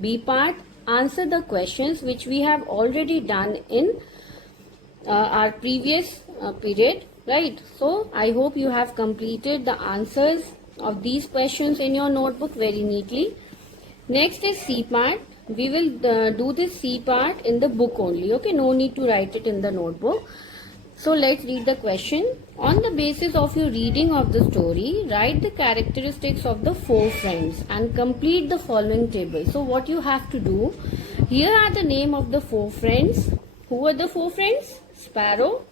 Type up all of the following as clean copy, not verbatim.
B part, answer the questions which we have already done in our previous period, right? So I hope you have completed the answers of these questions in your notebook very neatly. Next is C part. We will do this C part in the book only, okay? No need to write it in the notebook. So let's read the question. On the basis of your reading of the story, write the characteristics of the four friends and complete the following table. So what you have to do, here are the name of the four friends. Who are the four friends? Sparrow,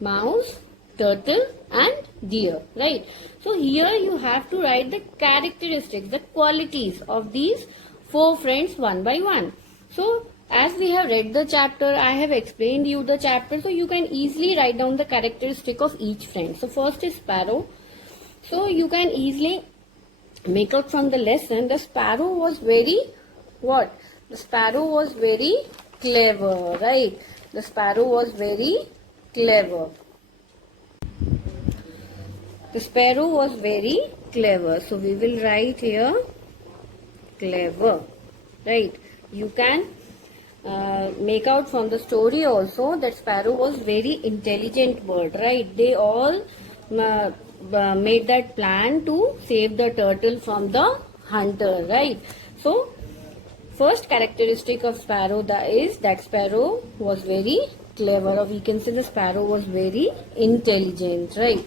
mouse, turtle and deer, right? So here you have to write the characteristics, the qualities of these four friends one by one. So as we have read the chapter, I have explained you the chapter, so you can easily write down the characteristic of each friend. So first is sparrow. So you can easily make out from the lesson, the sparrow was very what? The sparrow was very clever, right? The sparrow was very clever. The sparrow was very clever. So we will write here clever, right? You can make out from the story also that sparrow was very intelligent bird, right? They all made that plan to save the turtle from the hunter, right? So first characteristic of sparrow is that sparrow was very clever, or we can say the sparrow was very intelligent, right?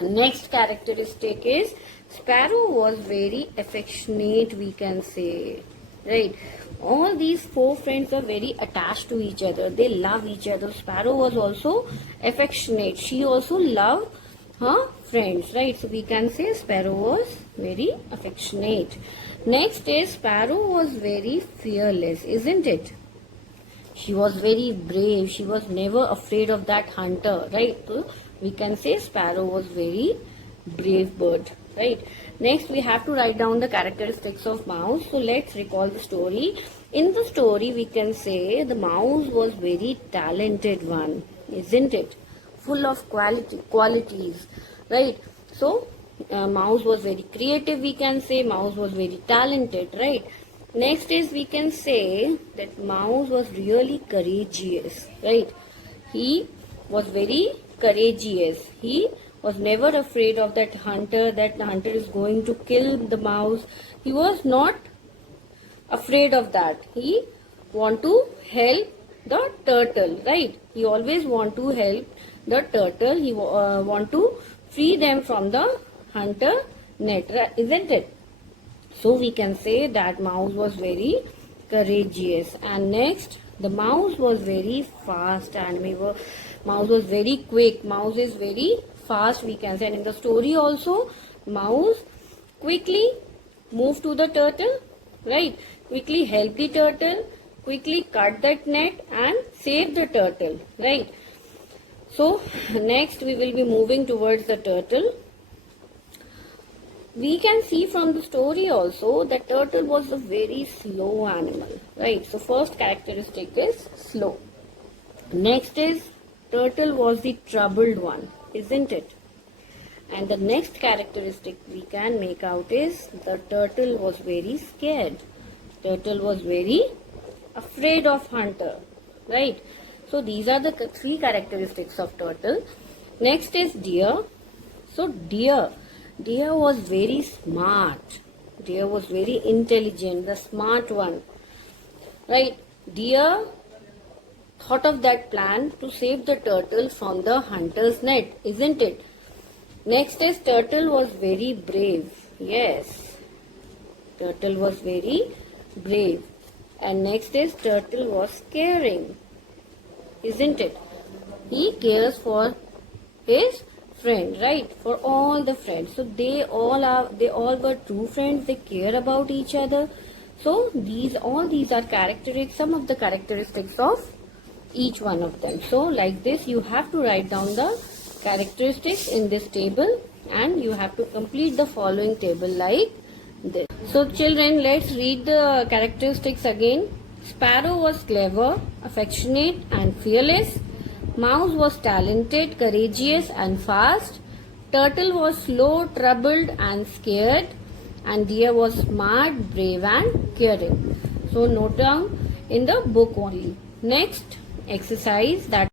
Next characteristic is sparrow was very affectionate, we can say, right? All these four friends are very attached to each other. They love each other. Sparrow was also affectionate. She also loved her friends, right? So we can say sparrow was very affectionate. Next is sparrow was very fearless, isn't it? She was very brave. She was never afraid of that hunter, right? So we can say sparrow was very brave bird, right? Next we have to write down the characteristics of mouse. So let's recall the story. In the story we can say the mouse was very talented one, isn't it? Full of qualities, right? So mouse was very creative, we can say. Mouse was very talented, right? Next is we can say that mouse was really courageous, right? He was very courageous. He was never afraid of that the hunter is going to kill the mouse. He was not afraid of that. He want to help the turtle, right? He always want to help the turtle. He want to free them from the hunter net, isn't it? So we can say that mouse was very courageous. And next, the mouse was very fast, and mouse was very quick. Mouse is very fast, we can say. And in the story also, mouse quickly moved to the turtle, right? Quickly help the turtle, quickly cut that net and save the turtle, right? So next we will be moving towards the turtle. We can see from the story also that turtle was a very slow animal, right? So first characteristic is slow. Next is turtle was the troubled one, isn't it? And the next characteristic we can make out is the turtle was very scared. Turtle was very afraid of hunter, right? So these are the three characteristics of turtle. Next is deer. So deer was very smart. Deer was very intelligent, the smart one, right? Deer thought of that plan to save the turtle from the hunter's net, isn't it? Next is turtle was very brave. Yes, turtle was very brave. And next is turtle was caring, isn't it? He cares for his friend, right? For all the friends. So they all were true friends. They care about each other. So all these are some of the characteristics of each one of them. So like this, you have to write down the characteristics in this table, and you have to complete the following table like this. So children, let's read the characteristics again. Sparrow was clever, affectionate and fearless. Mouse was talented, courageous and fast. Turtle was slow, troubled and scared. and Deer was smart, brave, and caring. So note down in the book only. Next exercise, that